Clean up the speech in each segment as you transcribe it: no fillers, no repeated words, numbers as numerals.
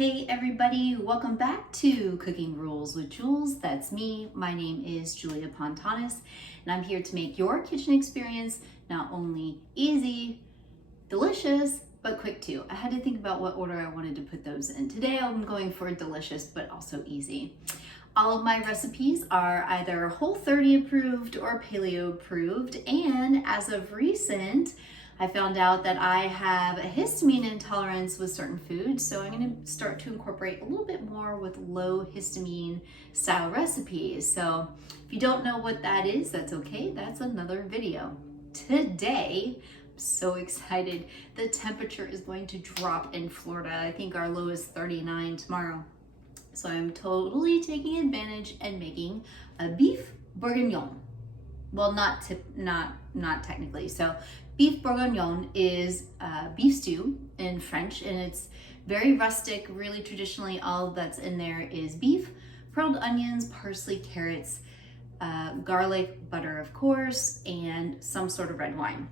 Hey everybody, welcome back to Cooking Rules with Jules. That's me. My name is Julia Pontones, and I'm here to make your kitchen experience not only easy, delicious, but quick too. I had to think about what order I wanted to put those in. Today I'm going for delicious, but also easy. All of my recipes are either Whole30 approved or Paleo approved, and as of recent, I found out that I have a histamine intolerance with certain foods, so I'm going to start to incorporate a little bit more with low histamine style recipes. So if you don't know what that is, that's okay. That's another video. Today, I'm so excited. The temperature is going to drop in Florida. I think our low is 39 tomorrow. So I'm totally taking advantage and making a beef bourguignon. Well, not technically. So beef bourguignon is beef stew in French, and it's very rustic. Really traditionally, all that's in there is beef, pearled onions, parsley, carrots, garlic, butter, of course, and some sort of red wine.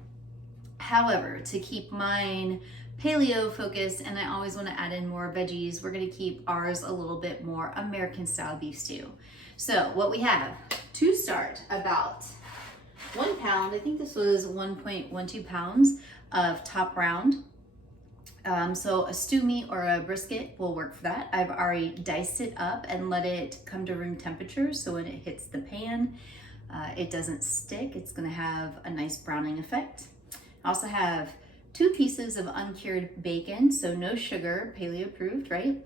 However, to keep mine paleo focused, and I always want to add in more veggies, we're going to keep ours a little bit more American style beef stew. So what we have to start, about 1 pound, I think this was 1.12 pounds of top round. So a stew meat or a brisket will work for that. I've already diced it up and let it come to room temperature, so when it hits the pan, it doesn't stick. It's going to have a nice browning effect. I also have 2 pieces of uncured bacon, so no sugar, paleo approved, right?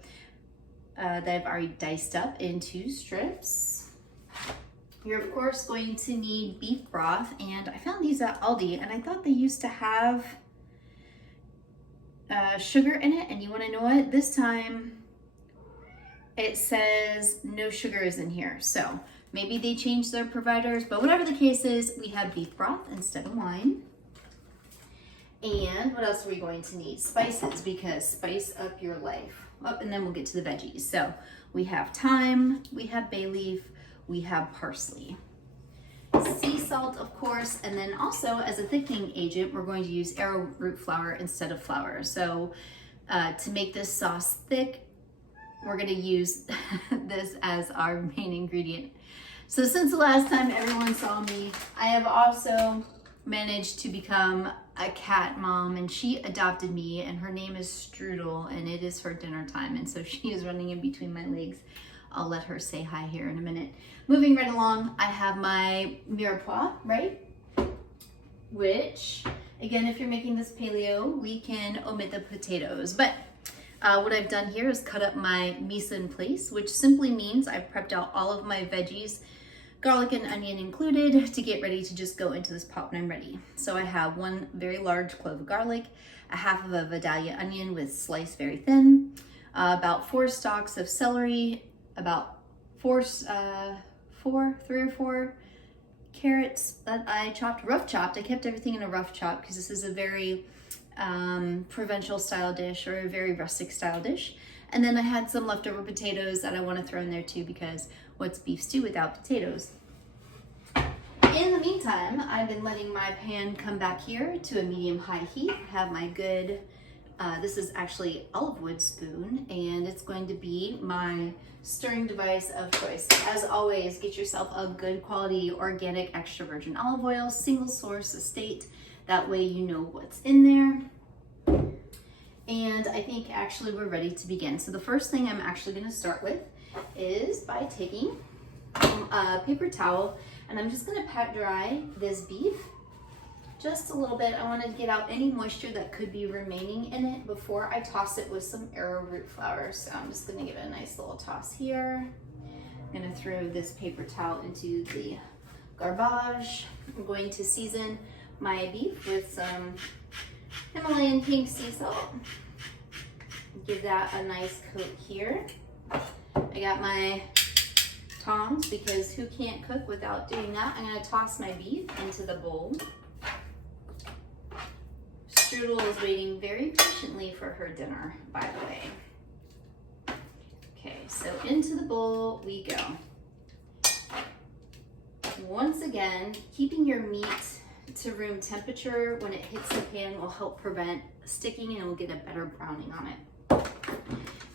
That I've already diced up into strips. You're of course going to need beef broth, and I found these at Aldi, and I thought they used to have sugar in it, and you want to know what? This time it says no sugar is in here, so maybe they changed their providers, but whatever the case is, we have beef broth instead of wine. And what else are we going to need? Spices, because spice up your life. Oh, and then we'll get to the veggies. So we have thyme, we have bay leaf, we have parsley. Sea salt, of course, and then also as a thickening agent, we're going to use arrowroot flour instead of flour. So to make this sauce thick, we're going to use this as our main ingredient. So since the last time everyone saw me, I have also managed to become a cat mom, and she adopted me, and her name is Strudel, and it is her dinner time, and so she is running in between my legs. I'll let her say hi here in a minute. Moving right along, I have my Mirepoix, right? Which, again, if you're making this paleo, we can omit the potatoes. But what I've done here is cut up my mise en place, which simply means I've prepped out all of my veggies, garlic and onion included, to get ready to just go into this pot when I'm ready. So I have 1 very large clove of garlic, a half of a Vidalia onion with sliced very thin, about 4 stalks of celery, about 3 or 4 carrots that I rough chopped. I kept everything in a rough chop because this is a very provincial style dish, or a very rustic style dish. And then I had some leftover potatoes that I want to throw in there too, because what's beef stew without potatoes? In the meantime, I've been letting my pan come back here to a medium-high heat. I have my good, this is actually olive wood spoon, and it's going to be my stirring device of choice. As always, get yourself a good quality organic extra virgin olive oil, single source estate. That way you know what's in there. And I think actually we're ready to begin. So the first thing I'm actually going to start with is by taking a paper towel, and I'm just going to pat dry this beef just a little bit. I want to get out any moisture that could be remaining in it before I toss it with some arrowroot flour. So I'm just going to give it a nice little toss here. I'm going to throw this paper towel into the garbage. I'm going to season my beef with some Himalayan pink sea salt. Give that a nice coat here. I got my tongs, because who can't cook without doing that? I'm going to toss my beef into the bowl. Strudel is waiting very patiently for her dinner, by the way. Okay, so into the bowl we go. Once again, keeping your meat to room temperature when it hits the pan will help prevent sticking, and we'll get a better browning on it.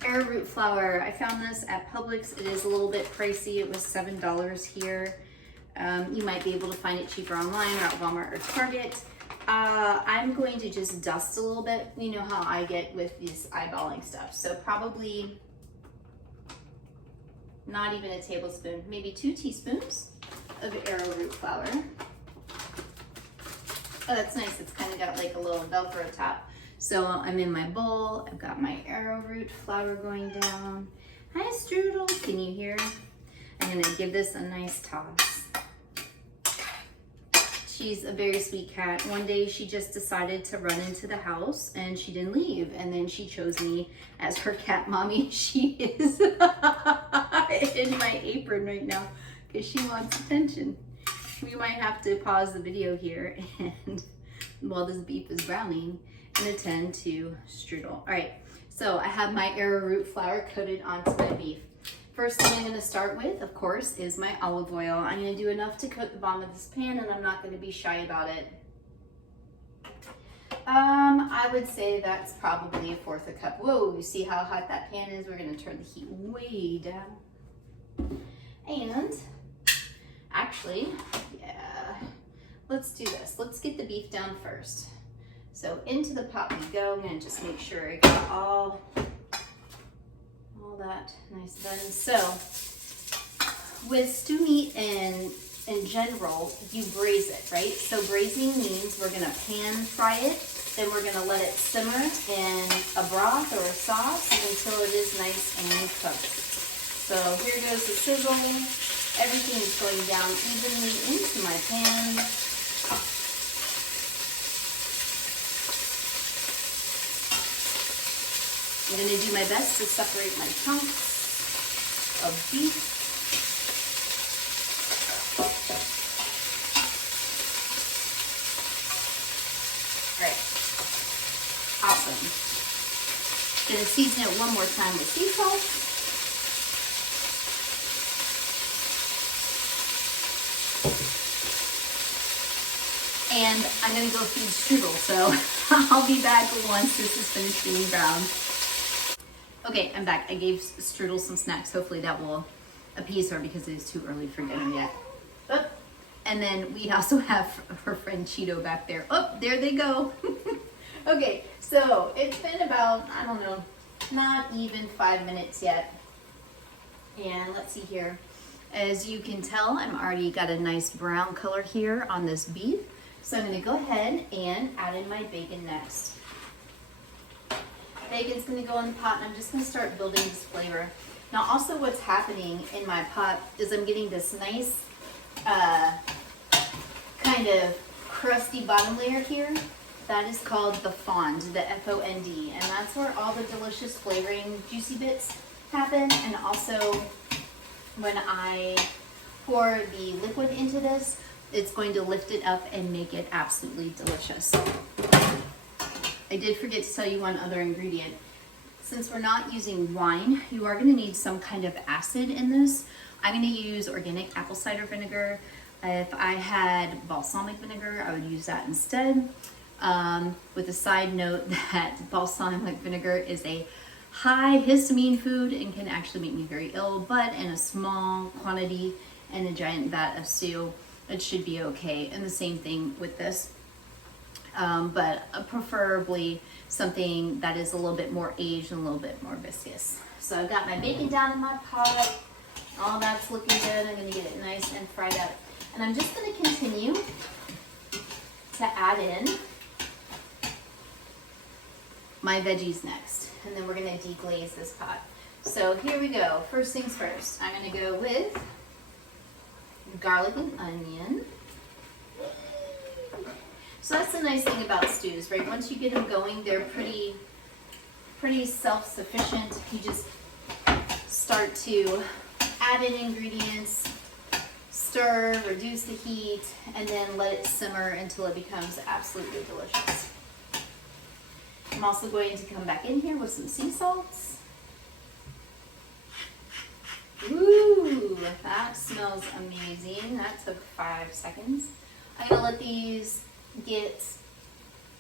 arrowroot flour. I found this at Publix. It is a little bit pricey. It was $7 here. You might be able to find it cheaper online or at Walmart or Target. I'm going to just dust a little bit. You know how I get with this eyeballing stuff. So probably not even a tablespoon, maybe 2 teaspoons of arrowroot flour. Oh, that's nice. It's kind of got like a little Velcro top. So I'm in my bowl. I've got my arrowroot flour going down. Hi, Strudel. Can you hear? I'm gonna give this a nice toss. She's a very sweet cat. One day she just decided to run into the house and she didn't leave. And then she chose me as her cat mommy. She is in my apron right now because she wants attention. We might have to pause the video here and while this beef is browning and attend to Strudel. All right, so I have my arrowroot flour coated onto my beef. First thing I'm gonna start with, of course, is my olive oil. I'm gonna do enough to coat the bottom of this pan and I'm not gonna be shy about it. I would say that's probably 1/4 cup. Whoa, you see how hot that pan is? We're gonna turn the heat way down. And actually, yeah, let's do this. Let's get the beef down first. So into the pot we go. I'm gonna just make sure I got all that nice done. So with stew meat in general, you braise it, right? So braising means we're gonna pan fry it, then we're gonna let it simmer in a broth or a sauce until it is nice and cooked. So here goes the sizzle. Everything is going down evenly into my pan. I'm going to do my best to separate my chunks of beef. All right, awesome. Going to season it one more time with sea salt. And I'm going to go feed Strudel, so I'll be back once this is finished being browned. Okay, I'm back. I gave Strudel some snacks. Hopefully that will appease her because it is too early for dinner yet. Oh, and then we also have her friend Cheeto back there. Oh, there they go. Okay, so it's been about, I don't know, not even 5 minutes yet. And let's see here. As you can tell, I'm already got a nice brown color here on this beef. So I'm gonna go ahead and add in my bacon next. Bacon's gonna go in the pot and I'm just gonna start building this flavor. Now also what's happening in my pot is I'm getting this nice kind of crusty bottom layer here. That is called the fond, the F-O-N-D, and that's where all the delicious flavoring juicy bits happen. And also when I pour the liquid into this, it's going to lift it up and make it absolutely delicious. I did forget to tell you one other ingredient. Since we're not using wine, you are going to need some kind of acid in this. I'm going to use organic apple cider vinegar. If I had balsamic vinegar, I would use that instead. With a side note that balsamic vinegar is a high histamine food and can actually make me very ill, but in a small quantity in a giant vat of stew, it should be okay. And the same thing with this. But preferably something that is a little bit more aged and a little bit more viscous. So I've got my bacon down in my pot. All that's looking good. I'm gonna get it nice and fried up. And I'm just gonna continue to add in my veggies next. And then we're gonna deglaze this pot. So here we go. First things first. I'm gonna go with garlic and onion. So that's the nice thing about stews, right? Once you get them going, they're pretty self-sufficient. You just start to add in ingredients, stir, reduce the heat, and then let it simmer until it becomes absolutely delicious. I'm also going to come back in here with some sea salts. Ooh, that smells amazing. That took 5 seconds. I'm gonna let these get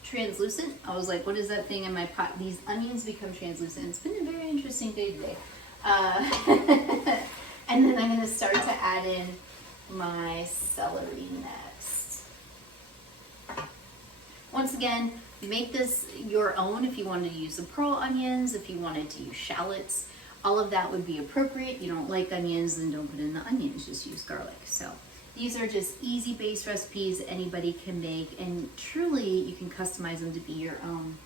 translucent. I was like, what is that thing in my pot? These onions become translucent. It's been a very interesting day today. And then I'm going to start to add in my celery next. Once again, make this your own if you wanted to use the pearl onions, if you wanted to use shallots. All of that would be appropriate. You don't like onions, then don't put in the onions, just use garlic. So these are just easy base recipes anybody can make, and truly you can customize them to be your own.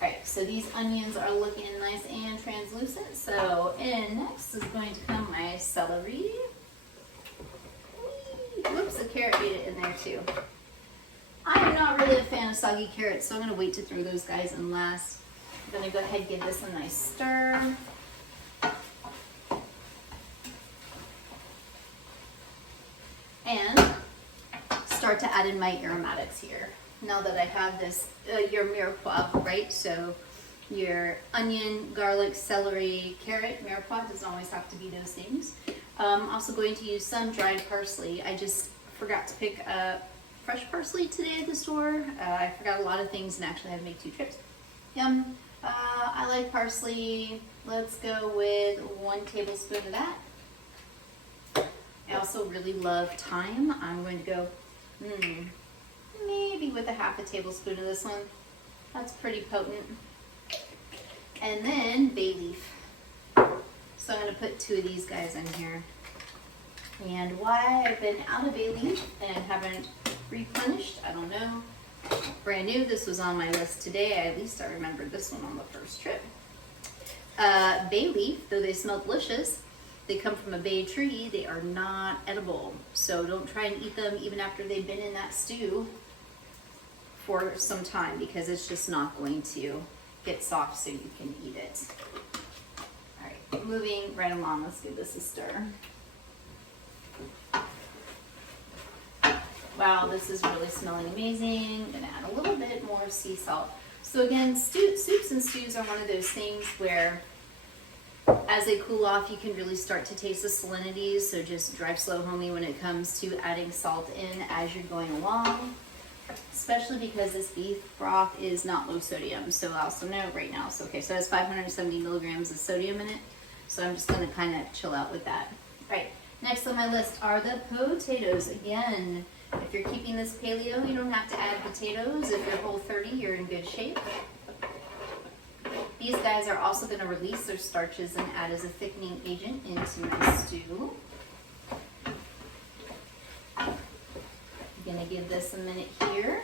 All right, so these onions are looking nice and translucent. So in next is going to come my celery. Whoops, the carrot made it in there too. I am not really a fan of soggy carrots, so I'm gonna wait to throw those guys in last. I'm gonna go ahead and give this a nice stir. And start to add in my aromatics here. Now that I have this, your Mirepoix, right? So your onion, garlic, celery, carrot. Mirepoix doesn't always have to be those things. I'm also going to use some dried parsley. I just forgot to pick up fresh parsley today at the store. I forgot a lot of things and actually had to make 2 trips. Yum. I like parsley. Let's go with 1 tablespoon of that. I also really love thyme. I'm going to go maybe with a ½ tablespoon of this one. That's pretty potent. And then bay leaf. So I'm going to put 2 of these guys in here. And why I've been out of bay leaf and haven't replenished, I don't know. Brand new, this was on my list today. At least I remembered this one on the first trip. Bay leaf, though they smell delicious, they come from a bay tree, they are not edible. So don't try and eat them even after they've been in that stew for some time, because it's just not going to get soft so you can eat it. All right, moving right along, let's give this a stir. Wow, this is really smelling amazing. I'm gonna add a little bit more sea salt. So again, soups and stews are one of those things where as they cool off, you can really start to taste the salinities. So just drive slow, homie, when it comes to adding salt in as you're going along, especially because this beef broth is not low sodium. So I also know right now, so okay, so it has 570 milligrams of sodium in it. So I'm just gonna kind of chill out with that. All right, next on my list are the potatoes. Again, if you're keeping this paleo, you don't have to add potatoes. If you're Whole30, you're in good shape. These guys are also going to release their starches and add as a thickening agent into my stew. I'm going to give this a minute here.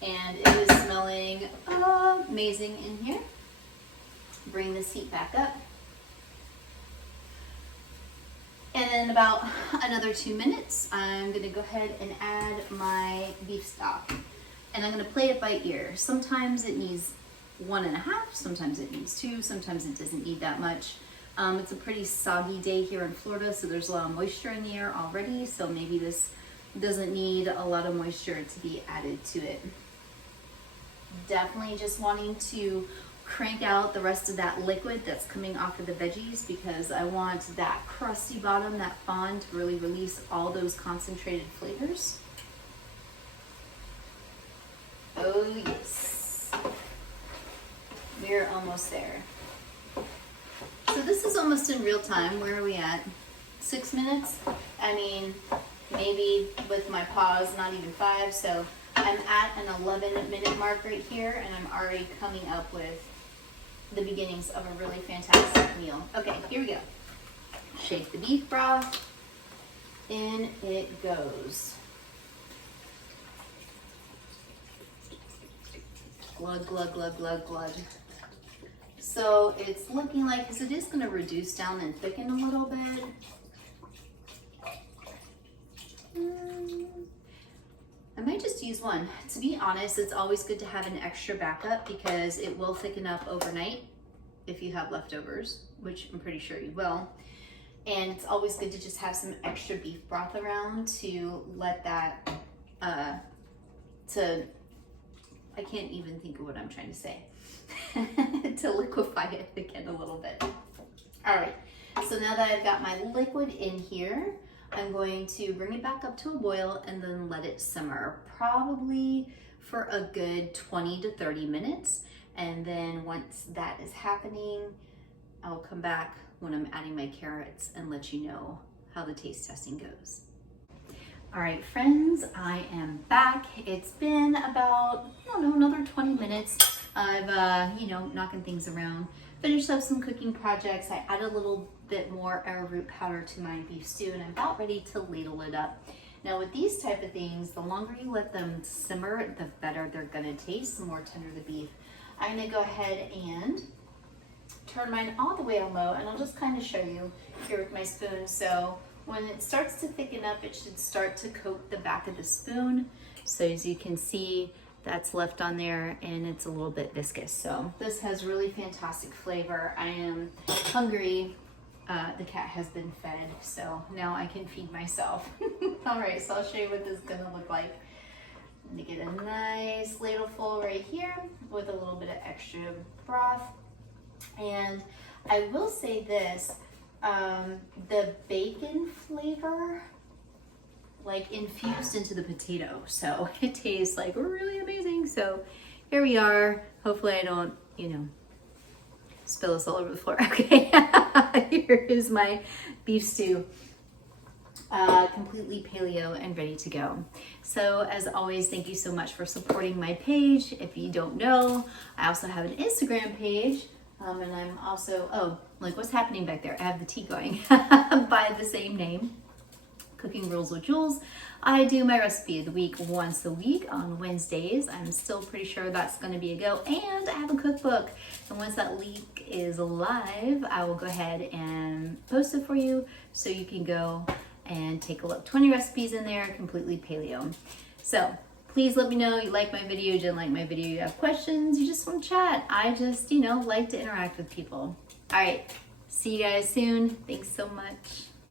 And it is smelling amazing in here. Bring this heat back up. And in about another 2 minutes, I'm going to go ahead and add my beef stock. And I'm going to play it by ear. Sometimes it needs 1.5, sometimes it needs 2, sometimes it doesn't need that much. It's a pretty soggy day here in Florida, so there's a lot of moisture in the air already, so maybe this doesn't need a lot of moisture to be added to it. Definitely just wanting to crank out the rest of that liquid that's coming off of the veggies, because I want that crusty bottom, that fond, to really release all those concentrated flavors. Oh yes, we're almost there. So this is almost in real time. Where are we at? 6 minutes? I mean, maybe with my pause, not even 5. So I'm at an 11-minute mark right here, and I'm already coming up with the beginnings of a really fantastic meal. Okay, here we go. Shake the beef broth. In it goes. Glug, glug, glug, glug, glug. So it's looking like, because it is going to reduce down and thicken a little bit. I might just use 1. To be honest, it's always good to have an extra backup, because it will thicken up overnight if you have leftovers, which I'm pretty sure you will. And it's always good to just have some extra beef broth around to let that, I can't even think of what I'm trying to say, to liquefy it again a little bit. All right, So now that I've got my liquid in here, I'm going to bring it back up to a boil and then let it simmer, probably for a good 20 to 30 minutes. And then once that is happening, I'll come back when I'm adding my carrots and let you know how the taste testing goes. All right, friends, I am back. It's been about, I don't know, another 20 minutes. I've, knocking things around. Finished up some cooking projects. I added a little bit more arrowroot powder to my beef stew, and I'm about ready to ladle it up. Now with these type of things, the longer you let them simmer, the better they're gonna taste, the more tender the beef. I'm gonna go ahead and turn mine all the way on low, and I'll just kind of show you here with my spoon. So when it starts to thicken up, it should start to coat the back of the spoon. So as you can see, that's left on there and it's a little bit viscous. So this has really fantastic flavor. I am hungry. The cat has been fed, so now I can feed myself. All right, so I'll show you what this is gonna look like. I'm gonna get a nice ladleful right here with a little bit of extra broth. And I will say this, the bacon flavor like infused into the potato, so it tastes like really amazing. So here we are. Hopefully I don't, spill this all over the floor. Okay, here is my beef stew, completely paleo and ready to go. So as always, thank you so much for supporting my page. If you don't know, I also have an Instagram page. And I'm also, what's happening back there? I have the tea going by the same name, Cooking Rules with Jules. I do my recipe of the week once a week on Wednesdays. I'm still pretty sure that's going to be a go. And I have a cookbook. And once that link is live, I will go ahead and post it for you so you can go and take a look. 20 recipes in there, completely paleo. So please let me know you like my video, you didn't like my video, you have questions, you just want to chat. I just, like to interact with people. All right, see you guys soon. Thanks so much.